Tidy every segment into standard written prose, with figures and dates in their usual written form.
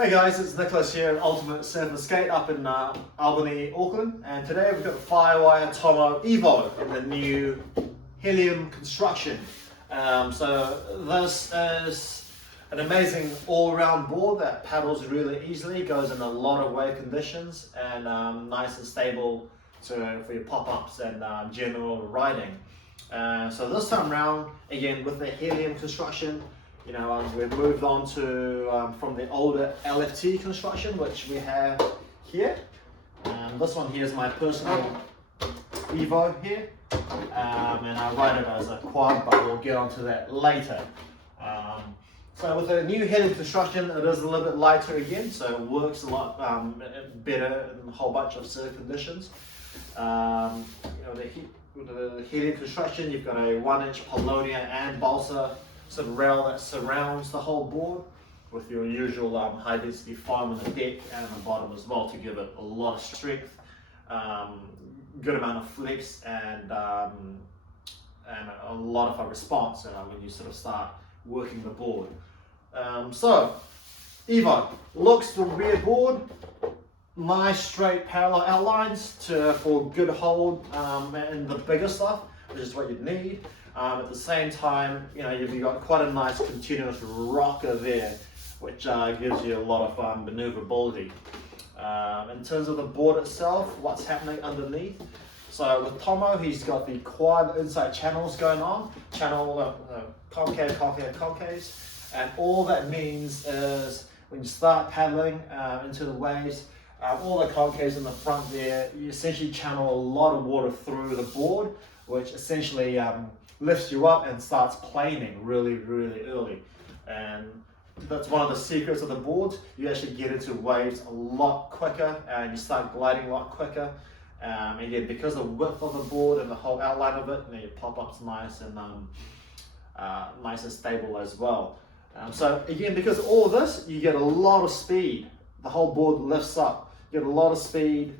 Hey guys, it's Nicholas here at Ultimate Surf and Skate up in Albany, Auckland, and today we've got the FIREWIRE Tomo EVO in the new Helium construction. So this is an amazing all-round board that paddles really easily, goes in a lot of wave conditions, and nice and stable for your pop-ups and general riding. So this time around, again with the Helium construction, we've moved on to from the older LFT construction, which we have here. This one here is my personal Evo here, and I ride it as a quad, but we'll get onto that later. So with the new Helium construction, it is a little bit lighter again, so it works a lot better in a whole bunch of surf conditions. With the Helium construction, you've got a 1-inch Polonia and balsa sort of rail that surrounds the whole board, with your usual high density foam on the deck and on the bottom as well, to give it a lot of strength, good amount of flex, and a lot of a response when you sort of start working the board. So Evo looks the rear board, nice straight parallel outlines for good hold and the bigger stuff, which is what you need. At the same time, you've got quite a nice continuous rocker there, which gives you a lot of maneuverability. In terms of the board itself, what's happening underneath? So with Tomo, he's got the Quad Inside channels going on, concave, concaves, and all that means is when you start paddling into the waves, all the concaves in the front there, you essentially channel a lot of water through the board, which essentially lifts you up and starts planing really early. And that's one of the secrets of the boards. You actually get into waves a lot quicker and you start gliding a lot quicker. Again, because of the width of the board and the whole outline of it, your pop-up's nice and nice and stable as well. So again, because of all of this, you get a lot of speed. The whole board lifts up. You get a lot of speed,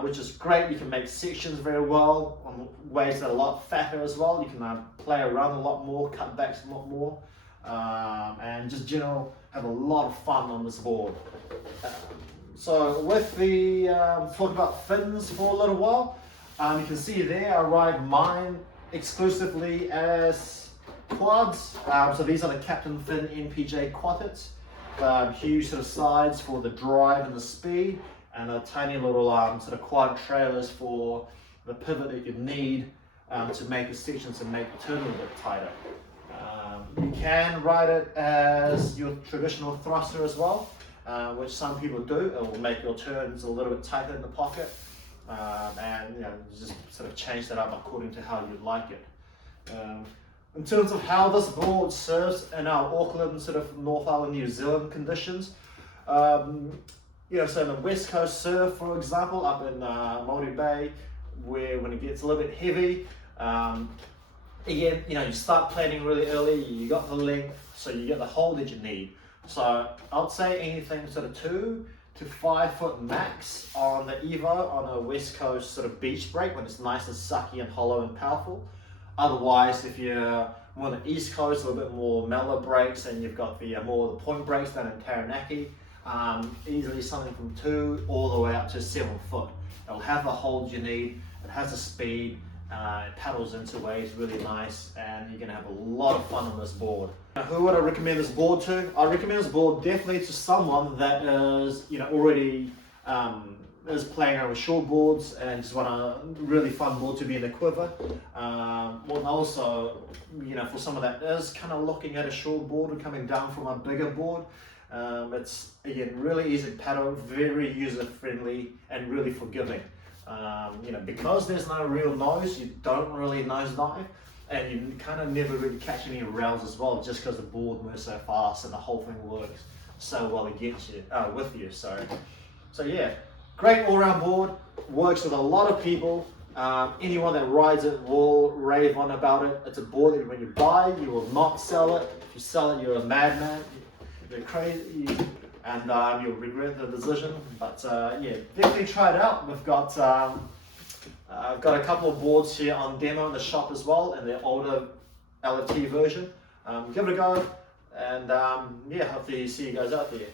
which is great. You can make sections very well on waves that are a lot fatter as well. You can play around a lot more, cut backs a lot more, and just general have a lot of fun on this board. So with the talk about fins for a little while, you can see there I ride mine exclusively as quads. So these are the Captain Fin NPJ quads. Huge sort of sides for the drive and the speed, and a tiny little sort of quad trailers for the pivot that you need to make the sections and make the turn a little bit tighter. You can ride it as your traditional thruster as well, which some people do. It will make your turns a little bit tighter in the pocket, and just sort of change that up according to how you like it. In terms of how this board surfs in our Auckland, sort of North Island, New Zealand conditions, so in the West Coast surf, for example, up in Māori Bay, where when it gets a little bit heavy, again, you start planing really early, you got the length, so you get the hold that you need. So I'd say anything sort of 2 to 5 foot max on the Evo on a West Coast sort of beach break when it's nice and sucky and hollow and powerful. Otherwise, if you're more on the East Coast, a little bit more mellow breaks, and you've got the more the point breaks down in Taranaki, easily something from 2 all the way up to 7 foot. It'll have the hold you need, it has the speed, it paddles into waves really nice, and you're going to have a lot of fun on this board. Now, who would I recommend this board to? I recommend this board definitely to someone that is already is playing around with short boards and just want a really fun board to be in the quiver. Well, also, for someone that is kind of looking at a short board or coming down from a bigger board, it's again really easy to paddle, very user friendly and really forgiving. Because there's no real nose, you don't really nose dive, and you kind of never really catch any rails as well, just because the board moves so fast and the whole thing works so well against you, with you. So yeah. Great all-round board, works with a lot of people. Anyone that rides it will rave on about it. It's a board that when you buy, you will not sell it. If you sell it, you're a madman. You're crazy, and you'll regret the decision. But yeah, definitely try it out. We've got I've got a couple of boards here on demo in the shop as well, and the older LFT version. Give it a go, and yeah, hopefully see you guys out there.